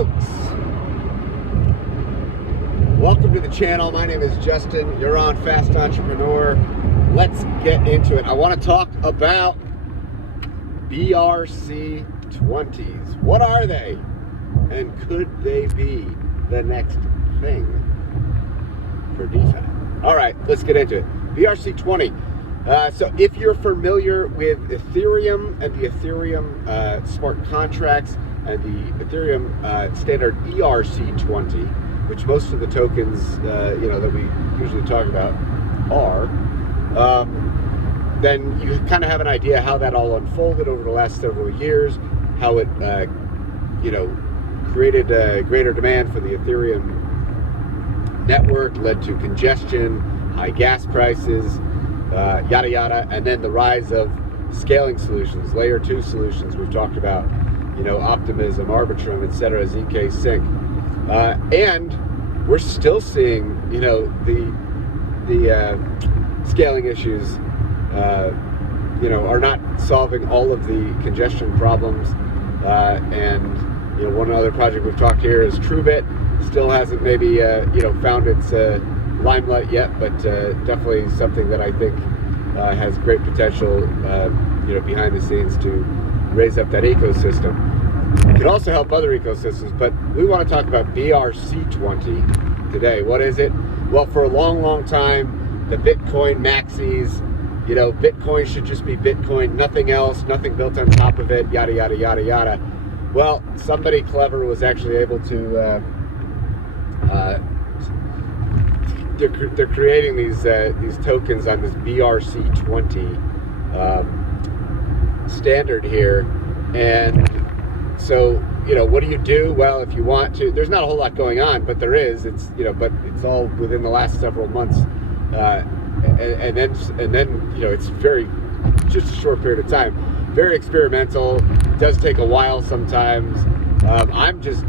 folks. Welcome to the channel. My name is Justin. You're on Fast Entrepreneur. Let's get into it. I want to talk about BRC20s. What are they? And could they be the next thing for DeFi? All right, let's get into it. BRC20. So if you're familiar with Ethereum and the Ethereum smart contracts and the Ethereum standard ERC20, which most of the tokens that we usually talk about are, then you kind of have an idea how that all unfolded over the last several years, how it created greater demand for the Ethereum network, led to congestion, high gas prices, yada yada, and then the rise of scaling solutions, layer 2 solutions. We've talked about, Optimism, Arbitrum, etc., ZK Sync, and we're still seeing, the scaling issues, are not solving all of the congestion problems, and one other project we've talked here is TRUEBIT. Still hasn't maybe found its limelight yet, but definitely something that I think has great potential, behind the scenes to raise up that ecosystem. It could also help other ecosystems, but we want to talk about BRC20 today. What is it? Well, for a long time, the Bitcoin maxis, Bitcoin should just be Bitcoin, nothing else, nothing built on top of it, yada, yada, yada, yada. Well, somebody clever was actually able to, they're creating these tokens on this BRC20 standard here, and so what do? Well, if you want to, there's not a whole lot going on, but there is. It's but it's all within the last several months, and then it's very just a short period of time, very experimental. It does take a while sometimes. I'm just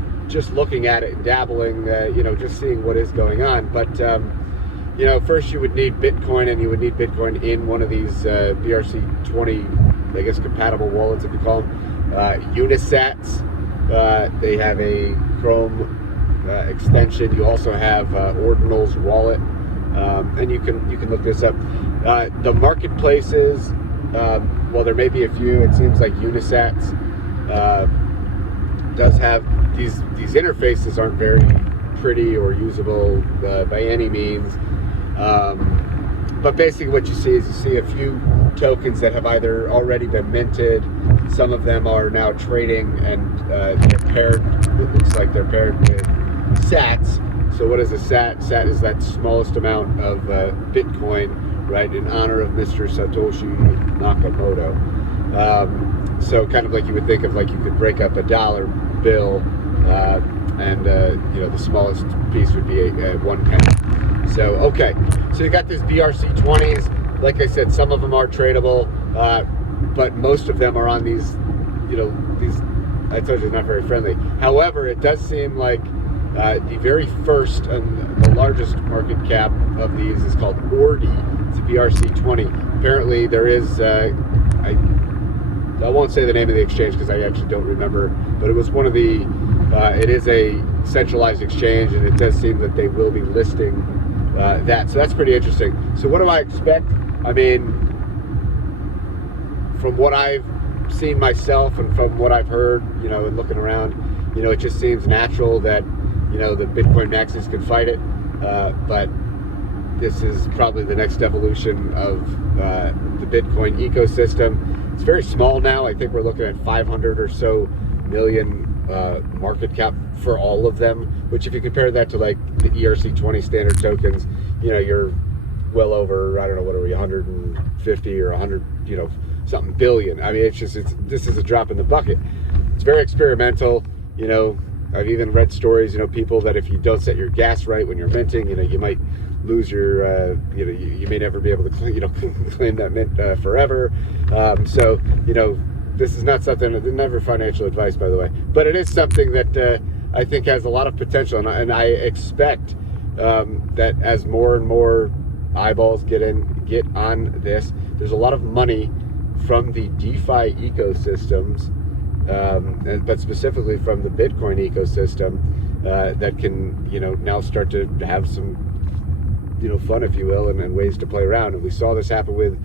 looking at it and dabbling, just seeing what is going on. But first you would need Bitcoin, and you would need Bitcoin in one of these BRC20, I guess, compatible wallets, if you call them. Unisats. They have a Chrome extension. You also have Ordinal's wallet, and you can look this up. The marketplaces, well, there may be a few. It seems like Unisats does have these interfaces aren't very pretty or usable by any means. But basically what you see is a few tokens that have either already been minted. Some of them are now trading, and they're paired. It looks like they're paired with sats. So what is a sat? Sat is that smallest amount of Bitcoin, right, in honor of Mr. Satoshi Nakamoto. So kind of like you would think of, like, you could break up a dollar bill, and the smallest piece would be a 1 penny. So okay, so you got these BRC20s. Like I said, some of them are tradable, but most of them are on these, these, I told you, not very friendly. However, it does seem like the very first and the largest market cap of these is called Ordi. It's a BRC20. Apparently there is, I won't say the name of the exchange because I actually don't remember, but it was one of the, it is a centralized exchange, and it does seem that they will be listing that. So that's pretty interesting. So what do I expect? I mean, from what I've seen myself and from what I've heard, and looking around, it just seems natural that, the Bitcoin maxis can fight it. But this is probably the next evolution of the Bitcoin ecosystem. It's very small now. I think we're looking at 500 or so million market cap for all of them, which if you compare that to like the ERC20 standard tokens, you're well over, I don't know, what are we, 150 or 100, something billion. I mean, this is a drop in the bucket. It's very experimental. I've even read stories, people that if you don't set your gas right when you're minting, you might lose your, you may never be able to claim that mint forever. So, this is not something, never financial advice, by the way, but it is something that I think has a lot of potential, and I expect that as more and more eyeballs get on this, there's a lot of money from the DeFi ecosystems but specifically from the Bitcoin ecosystem, that can, now start to have some, fun, if you will, and ways to play around. And we saw this happen with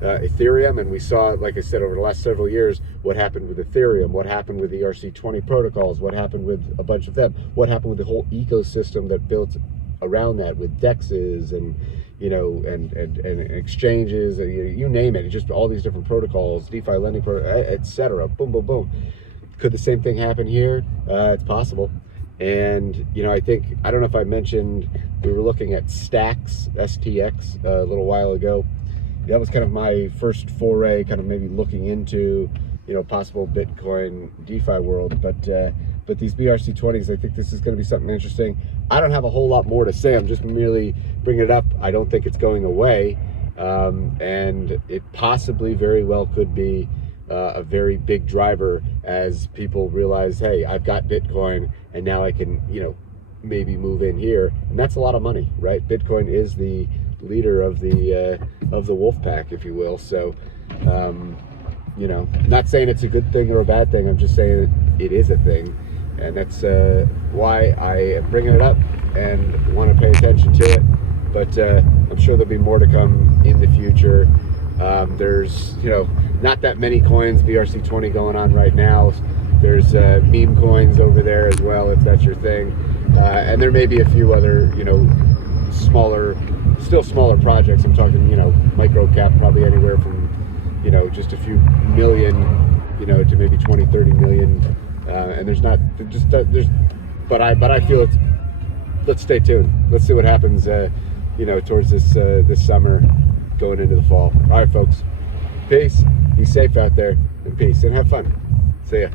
Ethereum, and we saw, like I said, over the last several years, what happened with Ethereum, what happened with the ERC20 protocols, what happened with a bunch of them, what happened with the whole ecosystem that built around that, with DEXs and and exchanges, you name it, just all these different protocols, DeFi lending, etc. Boom, boom, boom. Could the same thing happen here? It's possible. And I think, I don't know if I mentioned, we were looking at Stacks, STX, a little while ago. That was kind of my first foray, kind of maybe looking into possible Bitcoin DeFi world. But these BRC20s, I think this is going to be something interesting. I don't have a whole lot more to say. I'm just merely bringing it up. I don't think it's going away, and it possibly very well could be a very big driver as people realize, hey, I've got Bitcoin, and now I can maybe move in here, and that's a lot of money, right? Bitcoin is the leader of the wolf pack, if you will. So not saying it's a good thing or a bad thing. I'm just saying it is a thing, and that's why I am bringing it up and want to pay attention to it. But I'm sure there'll be more to come in the future. There's not that many coins BRC20 going on right now. There's meme coins over there as well, if that's your thing, and there may be a few other still smaller projects. I'm talking micro cap, probably anywhere from just a few million to maybe 20-30 million, and but I feel it's, let's stay tuned, let's see what happens towards this summer, going into the fall. All right, folks, peace, be safe out there, and peace, and have fun. See ya.